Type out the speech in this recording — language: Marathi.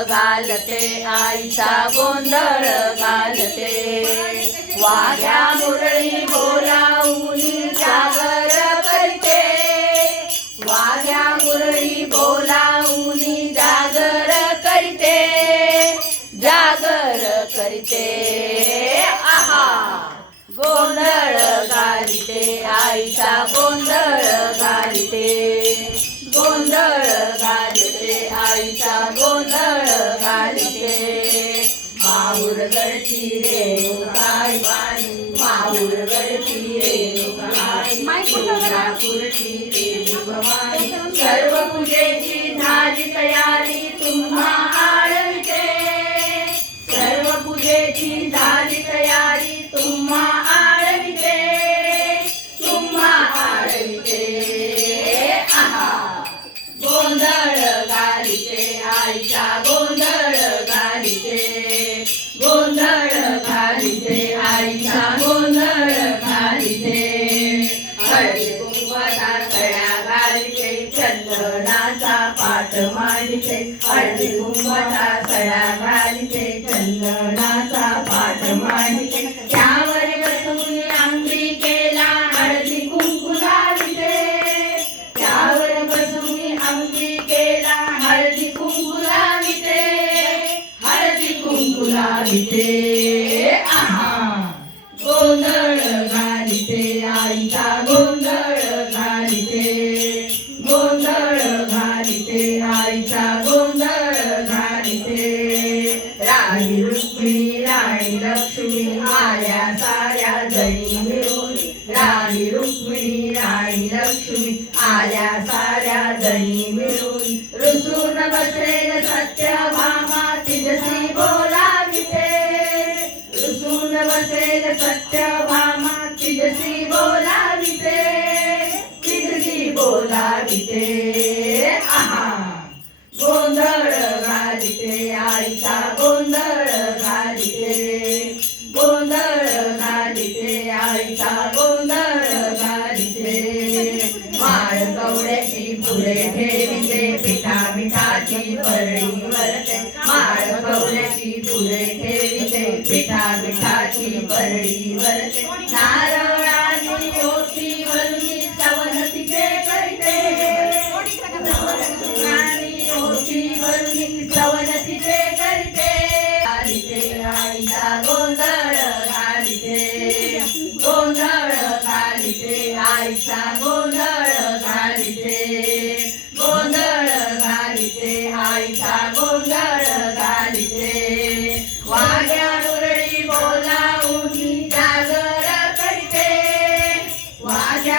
घालते आईचा गोंधळ घालते. वाघ्या मुरळी बोलावून जागर करते. वाघ्या मुरळी बोलावून जागर करते. जागर करते. आहा! गोंधळ घालते आईचा गोंधळ घालते. गोंधळ घालते. सर्व पूजेची हळदी कुंकवाचा सड्या घालिते चंदनाचा पाठ मांडिते हळदी कुंकवाचा सड्या चंदनाचा पाठ मांडिते त्यावर बसून अंगठी केला हळदी कुंकू घालिते त्यावर बसून अंगठी केला हळदी कुंकू घालिते हळदी कुंकू घालिते लक्ष्मी आल्या साऱ्या जणी मिळून राणी रुक्मिणी राणी लक्ष्मी आल्या साऱ्या जणी मिळून रुसून बसेल सत्यभामा तिजसी बोलाविते रुसून बसेल सत्यभामा तिजसी बोलाविते तिजसी बोलाविते आहा घालिते गोंधळ घालिते माळ कवड्याची फुले ठेविते पिठा मिठाची परळी वरते. माळ कवड्याची फुले ठेविते पिठा मिठाची परळी